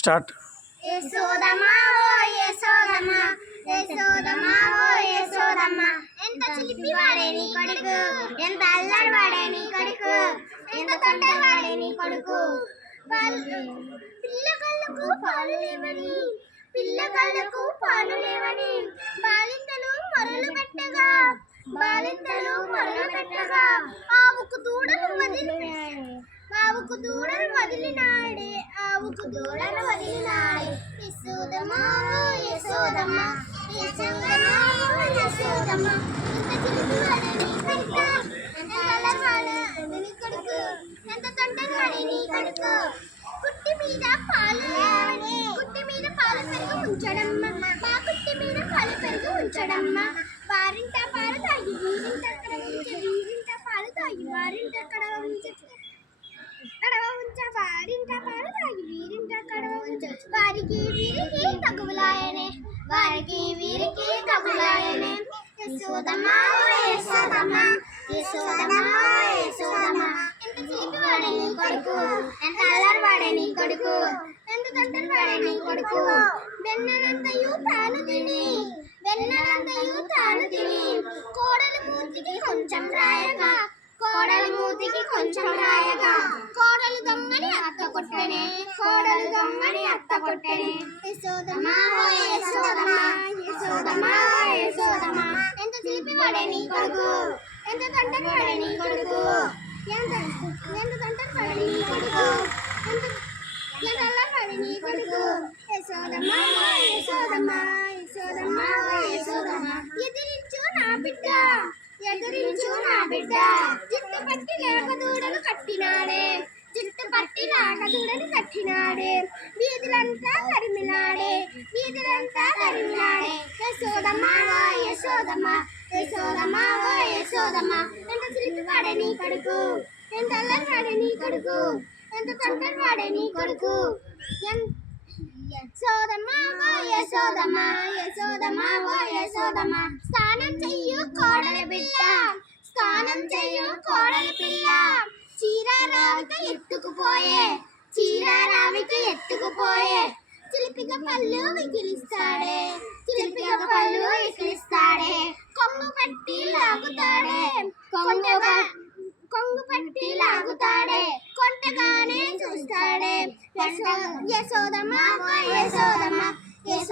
Start. యశోదమా ఓ యశోదమా యశోదమా ఓ యశోదమ్మ. ఎంత చిలిపి వాడే నీ కొడుకు ఎంత అల్లరి వాడే నీ కొడుకు ఎంత తొందర వాడే నీ కొడుకు. వాళ్ళు పిల్ల కళ్ళకు పాలు లేవని పిల్ల కళ్ళకు పాలు లేవని బాలింతలు మరలు పెట్టగా బాలింతలు మరలు పెట్టగా ఆవుకు దూడను వదిలినాడు ఆవుకు దూడలు వదిలినాడే ఆవుకు దూడను వదిలినాడు యశోదమా యశోదమ్మ యశోదమా యశోదమ్మ ఎంత చిలిపివాడే కొడుకు ఎంత కొడుకు ఎంత నీ కొడుకు మీద పాలు లేవని మీద పాలు పెరుగు ఉంచడమ్మ మా కుట్టి మీద పాలు పెరుగు ఉంచడమ్మ వారింట పాలు తాగి వీరింట అక్కడ వీరింట పాలు తాగి వారింట అక్కడ ఉంచే కడవ ఉంచ వారింట పాలు తాగి వీరింట కడవ ఉంచ వారికి వీరికి తగులాయనే వారికి వీరికి తగులాయనే యశోదమ్మా ఓ యశోదమ్మ యశోదమ్మా ఎంత చిలిపి వాడే నీ కొడుకు ఎంత అల్లరి వాడే నీ కొడుకు ఎంత వాడే నీ కొడుకు వెన్ననంతయు తాను తిని వెన్ననంతయు తాను తిని కోడలు మూతికి కొంచెం రాయగా కోడలు మూతికి కొంచెం రాయగా. కోడలు దొంగని అత్త కొట్టనే ఎంత చిలిపి వాడే నీ కొడుకు? ఎంత తంటని వాడే నీ కొడుకు? ఎంత ఎంత వాడే నీ కొడుకు? ఎంత ఎంత అల్లరి నీ కొడుకు? ఎదిరించు నా బిడ్డ ఎదిరించు నా బిడ్డ. జుట్టు పట్టి లేక దూడలు కట్టినాడే. జుట్టు పట్టి లేక దూడలు కట్టినాడే వీధులంతా తరిమినాడే వీధులంతా తరిమినాడే యశోదమ్మ ఓ యశోదమ్మ యశోదమ్మ ఓ యశోదమ్మ ఎంత చిలిపి వాడే నీ కొడుకు ఎంత అల్లరి వాడే నీ కొడుకు ఎంత తొందర వాడే నీ కొడుకు ఎంత యశోదమ్మ ఓ యశోదమ్మ యశోదమ్మ ఓ యశోదమ్మ స్నానం చెయ్యు కోడల బిడ్డ స్నానం చెయ్యు కోడల పిల్ల చీరారావిక ఎత్తుకుపోయే చీరారావిక ఎత్తుకుపోయే. చిలిపిక పళ్ళు వికిలిస్తాడే చిలిపిక పళ్ళు వికిలిస్తాడే కొంగు పట్టి లాగుతాడే కొంగు కొంగు పట్టి లాగుతాడే కొంటగానే చూస్తాడే. యశోదమ్మ యశోదమ్మ